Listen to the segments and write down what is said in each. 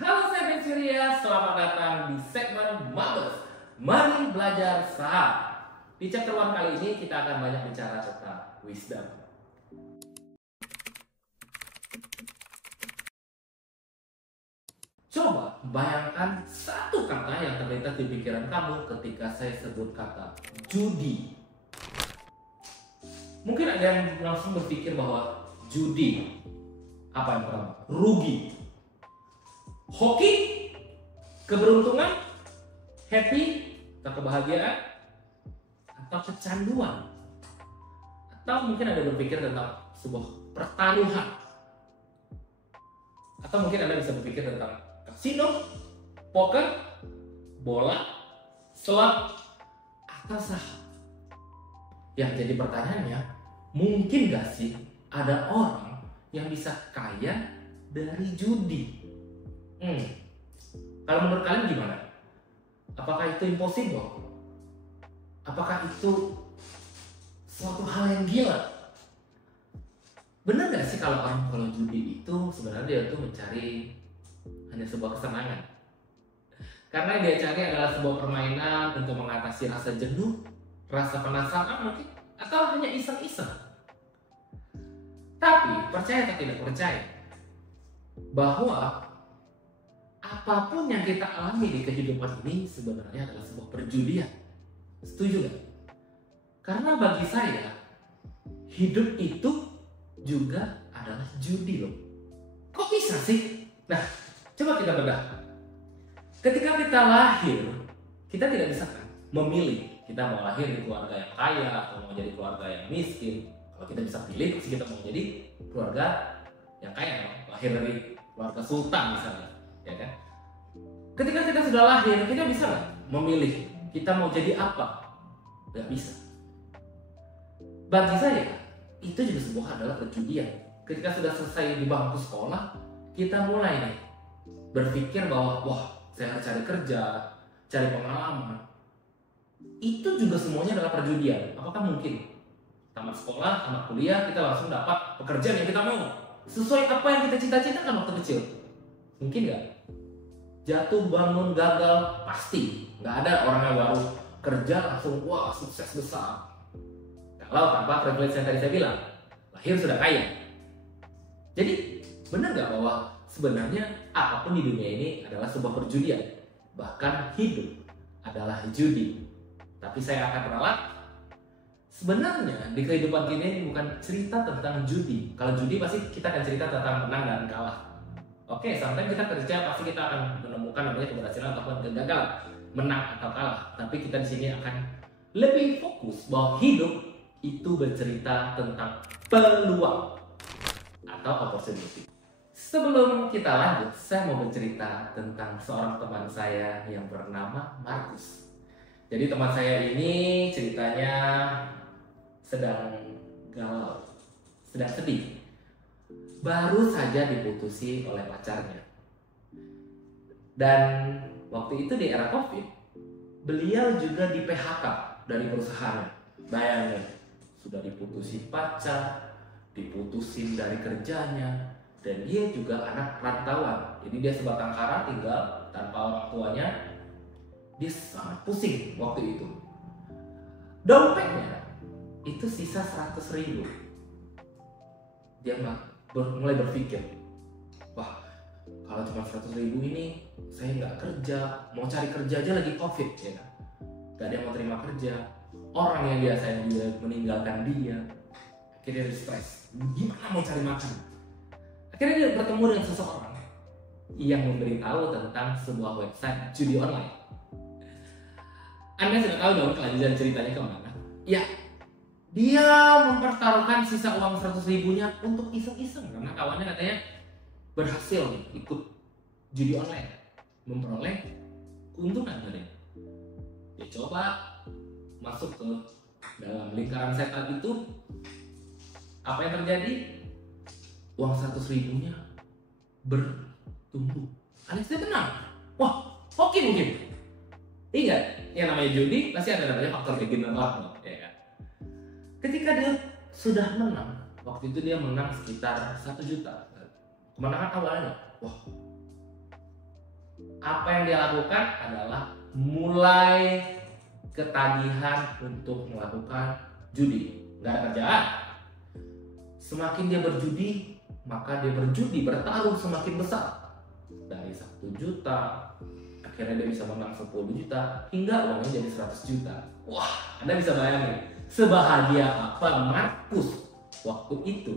Halo saya Ben Surya, selamat datang di segmen Mabes. Mari belajar saham. Di chapter 1 kali ini kita akan banyak bicara tentang wisdom. Coba bayangkan satu kata yang terlintas di pikiran kamu ketika saya sebut kata judi. Mungkin ada yang langsung berpikir bahwa judi apa yang pertama? Rugi. Hoki, keberuntungan, happy, atau kebahagiaan, atau kecanduan. Atau mungkin ada berpikir tentang sebuah pertaruhan. Atau mungkin Anda bisa berpikir tentang kasino, poker, bola, slot, atau saham. Yang jadi pertanyaannya, mungkin gak sih ada orang yang bisa kaya dari judi? Kalau menurut kalian gimana? Apakah itu impossible? Apakah itu suatu hal yang gila? Benar gak sih kalau judi itu sebenarnya dia tuh mencari hanya sebuah kesenangan? Karena yang dia cari adalah sebuah permainan untuk mengatasi rasa jenuh, rasa penasaran mungkin, atau hanya iseng-iseng. Tapi percaya atau tidak percaya bahwa apapun yang kita alami di kehidupan ini sebenarnya adalah sebuah perjudian. Setuju gak? Karena bagi saya, hidup itu juga adalah judi loh. Kok bisa sih? Nah, coba kita bedah. Ketika kita lahir, kita tidak bisa kan memilih kita mau lahir di keluarga yang kaya atau mau jadi keluarga yang miskin. Kalau kita bisa pilih, pasti kita mau jadi keluarga yang kaya, lahir dari keluarga sultan misalnya, ya kan? Ketika kita sudah lahir, kita bisa nggak memilih kita mau jadi apa? Nggak bisa. Bagi saya, itu juga sebuah adalah perjudian. Ketika sudah selesai di bangku sekolah, kita mulai nih berpikir bahwa wah, saya harus cari kerja, cari pengalaman. Itu juga semuanya adalah perjudian. Apakah mungkin tamat sekolah, tamat kuliah, kita langsung dapat pekerjaan yang kita mau sesuai apa yang kita cita-citakan waktu kecil? Mungkin nggak? Jatuh, bangun, gagal, pasti. Nggak ada orang yang baru kerja langsung wah sukses besar. Kalau tanpa privilege yang tadi saya bilang, lahir sudah kaya. Jadi benar nggak bahwa sebenarnya apapun di dunia ini adalah sebuah perjudian? Bahkan hidup adalah judi. Tapi saya akan ralat, sebenarnya di kehidupan kita ini bukan cerita tentang judi. Kalau judi pasti kita akan cerita tentang menang dan kalah. Oke, sampai kita kerja pasti kita akan menemukan namanya keberhasilan ataupun kegagalan, menang atau kalah. Tapi kita di sini akan lebih fokus bahwa hidup itu bercerita tentang peluang atau opportunity. Sebelum kita lanjut, saya mau bercerita tentang seorang teman saya yang bernama Markus. Jadi teman saya ini ceritanya sedang galau, sedang sedih. Baru saja diputusi oleh pacarnya. Dan waktu itu di era COVID, beliau juga di PHK dari perusahaannya. Bayangin, sudah diputusi pacar, diputusin dari kerjanya, dan dia juga anak rantauan. Jadi dia sebatang kara tinggal tanpa orang tuanya. Dia sangat pusing waktu itu. Dompetnya itu sisa 100.000. Dia mulai berpikir, wah kalau cuma 100.000 ini saya nggak kerja, mau cari kerja aja lagi COVID ya kan, nggak ada yang mau terima kerja, orang yang biasanya juga meninggalkan dia. Akhirnya dia stres, gimana mau cari makan? Akhirnya dia bertemu dengan seseorang yang memberitahu tentang sebuah website judi online. Anda sudah tahu dong kelanjutan ceritanya kemana? Ya, dia mempertaruhkan sisa uang 100.000-nya untuk iseng-iseng karena kawannya katanya berhasil ikut judi online, memperoleh keuntungan dari. Dia coba masuk ke dalam lingkaran setan itu. Apa yang terjadi? Uang 100.000-nya bertumbuh. Alias dia tenang. Wah, hoki mungkin. Ingat, yang namanya judi pasti ada namanya faktor beginner, ya kan? Ketika dia sudah menang, waktu itu dia menang sekitar 1 juta. Kemenangan awalnya, wah Apa yang dia lakukan adalah mulai ketagihan untuk melakukan judi. Nggak ada kerjaan. Semakin dia berjudi, maka dia bertaruh semakin besar. Dari 1 juta, akhirnya dia bisa menang 10 juta, hingga uangnya jadi 100 juta. Wah, Anda bisa bayangin sebahagia apa Markus waktu itu.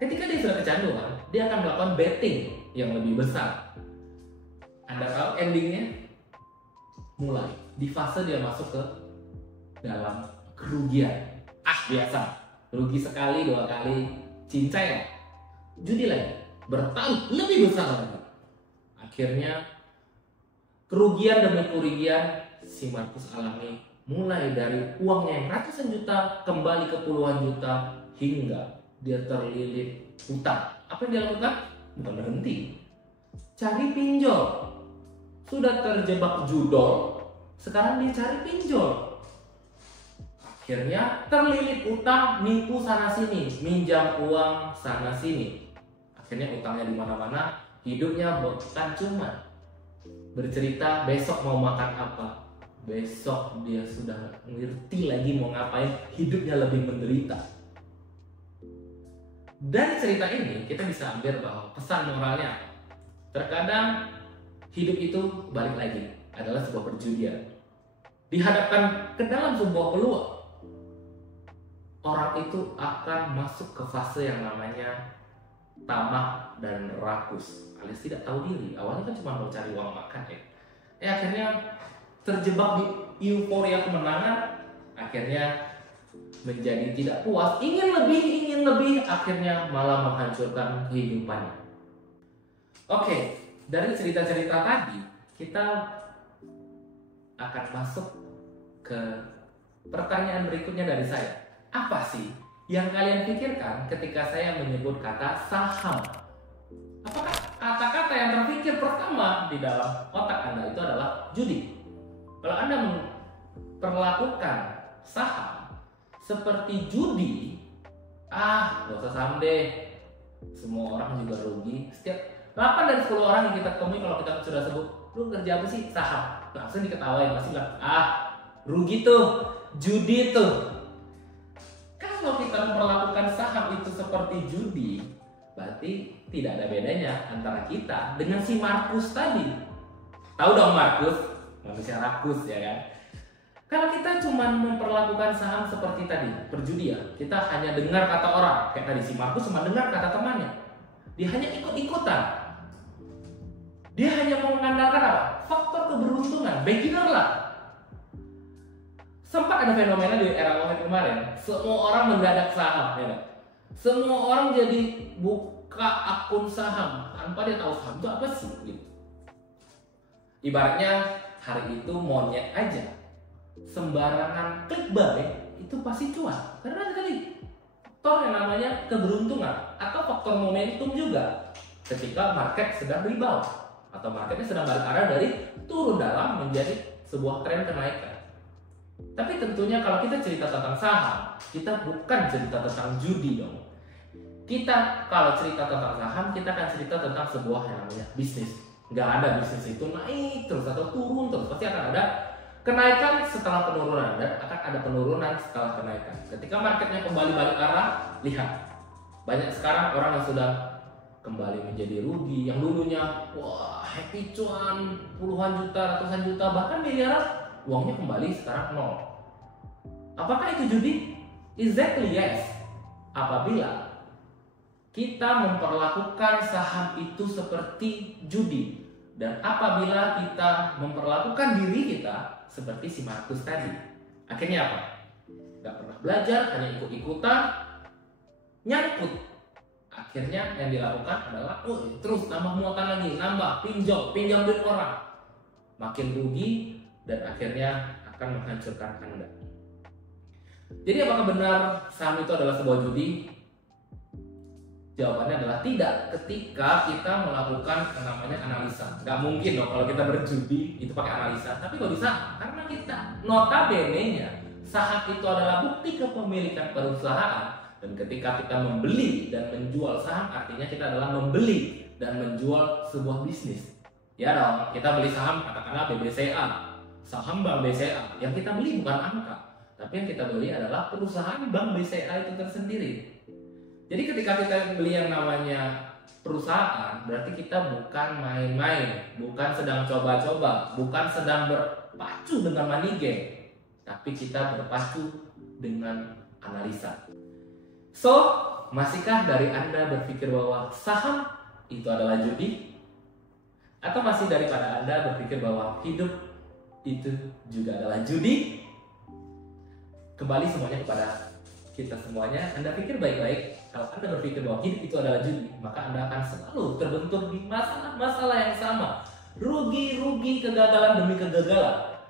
Ketika dia sudah kecanduan, dia akan melakukan betting yang lebih besar. Anda tahu endingnya? Mulai di fase dia masuk ke dalam kerugian. Biasa, rugi sekali, 2 kali, cincai lah, judi lagi, bertaruh lebih besar lagi. Akhirnya kerugian demi kerugian si Markus alami, mulai dari uangnya yang ratusan juta kembali ke puluhan juta, hingga dia terlilit hutang. Apa yang dia lakukan? Bukan berhenti, cari pinjol. Sudah terjebak judol, sekarang dia cari pinjol. Akhirnya terlilit utang, nipu sana sini, minjam uang sana sini. Akhirnya utangnya di mana-mana, hidupnya bukan cuma bercerita besok mau makan apa. Besok dia sudah ngerti lagi mau ngapain, hidupnya lebih menderita. Dari cerita ini kita bisa ambil bahwa pesan moralnya apa? Terkadang hidup itu balik lagi adalah sebuah perjudian. Dihadapkan ke dalam sebuah peluang, orang itu akan masuk ke fase yang namanya tamak dan rakus, alias tidak tahu diri. Awalnya kan cuma mau cari uang makan akhirnya terjebak di euforia kemenangan, akhirnya menjadi tidak puas, ingin lebih, akhirnya malah menghancurkan kehidupannya. Oke, dari cerita-cerita tadi kita akan masuk ke pertanyaan berikutnya dari saya. Apa sih yang kalian pikirkan ketika saya menyebut kata saham? Apakah kata-kata yang terpikir pertama di dalam otak Anda itu adalah judi? Kalau Anda memperlakukan saham seperti judi, gak usah saham deh, semua orang juga rugi. Setiap 8 dari 10 orang yang kita temui, kalau kita sudah sebut, lu kerja apa sih? Saham. Langsung diketawain, pasti bilang, rugi tuh, judi tuh. Kalau kita memperlakukan saham itu seperti judi, berarti tidak ada bedanya antara kita dengan si Markus tadi. Tahu dong Markus, manusia rakus ya kan? Kalau kita cuma memperlakukan saham seperti tadi, perjudian, kita hanya dengar kata orang, kayak tadi si Markus cuma dengar kata temannya. Dia hanya ikut-ikutan. Dia hanya mengandalkan apa? Faktor keberuntungan, beginner lah. Sempat ada fenomena di era COVID kemarin, semua orang mendadak saham, ya. Semua orang jadi buka akun saham tanpa dia tahu saham itu apa sih. Gitu. Ibaratnya hari itu monyet aja, sembarangan klik buy itu pasti cuan. Karena tadi faktor yang namanya keberuntungan atau faktor momentum juga. Ketika market sedang rebound atau marketnya sedang balik arah dari turun dalam menjadi sebuah tren kenaikan. Tapi tentunya kalau kita cerita tentang saham, kita bukan cerita tentang judi dong. Kita kalau cerita tentang saham, kita akan cerita tentang sebuah yang namanya bisnis. Nggak ada bisnis itu naik terus atau turun terus, pasti akan ada kenaikan setelah penurunan dan akan ada penurunan setelah kenaikan. Ketika marketnya kembali balik arah, lihat banyak sekarang orang yang sudah kembali menjadi rugi, yang dulunya wah happy cuan puluhan juta, ratusan juta, bahkan miliaran, uangnya kembali sekarang nol. Apakah itu judi? Exactly yes. Apabila kita memperlakukan saham itu seperti judi, dan apabila kita memperlakukan diri kita seperti si Markus tadi, akhirnya apa? Gak pernah belajar, hanya ikut-ikutan, nyangkut. Akhirnya yang dilakukan adalah terus nambah muatan lagi, nambah pinjam duit orang, makin rugi, dan akhirnya akan menghancurkan Anda. Jadi apakah benar saham itu adalah sebuah judi? Jawabannya adalah tidak ketika kita melakukan yang namanya analisa. Gak mungkin dong kalau kita berjudi itu pakai analisa. Tapi kalau di saham, karena kita notabene-nya saham itu adalah bukti kepemilikan perusahaan. Dan ketika kita membeli dan menjual saham, artinya kita adalah membeli dan menjual sebuah bisnis. Ya dong, kita beli saham katakanlah BBCA, saham Bank BCA. Yang kita beli bukan angka, tapi yang kita beli adalah perusahaan Bank BCA itu tersendiri. Jadi ketika kita beli yang namanya perusahaan, berarti kita bukan main-main, bukan sedang coba-coba, bukan sedang berpacu dengan money game, tapi kita berpacu dengan analisa. So, masihkah dari Anda berpikir bahwa saham itu adalah judi? Atau masih daripada Anda berpikir bahwa hidup itu juga adalah judi? Kembali semuanya kepada kita semuanya. Anda pikir baik-baik. Kalau Anda berpikir bahwa hidup itu adalah judi, maka Anda akan selalu terbentur di masalah-masalah yang sama. Rugi-rugi, kegagalan demi kegagalan.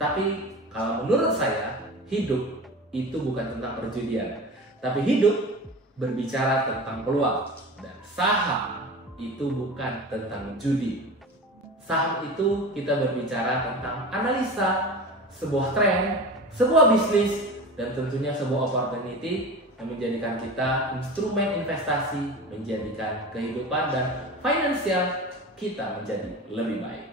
Tapi kalau menurut saya, hidup itu bukan tentang perjudian. Tapi hidup berbicara tentang peluang. Dan saham itu bukan tentang judi. Saham itu kita berbicara tentang analisa sebuah tren, sebuah bisnis, dan tentunya sebuah opportunity yang menjadikan kita instrumen investasi, menjadikan kehidupan dan finansial kita menjadi lebih baik.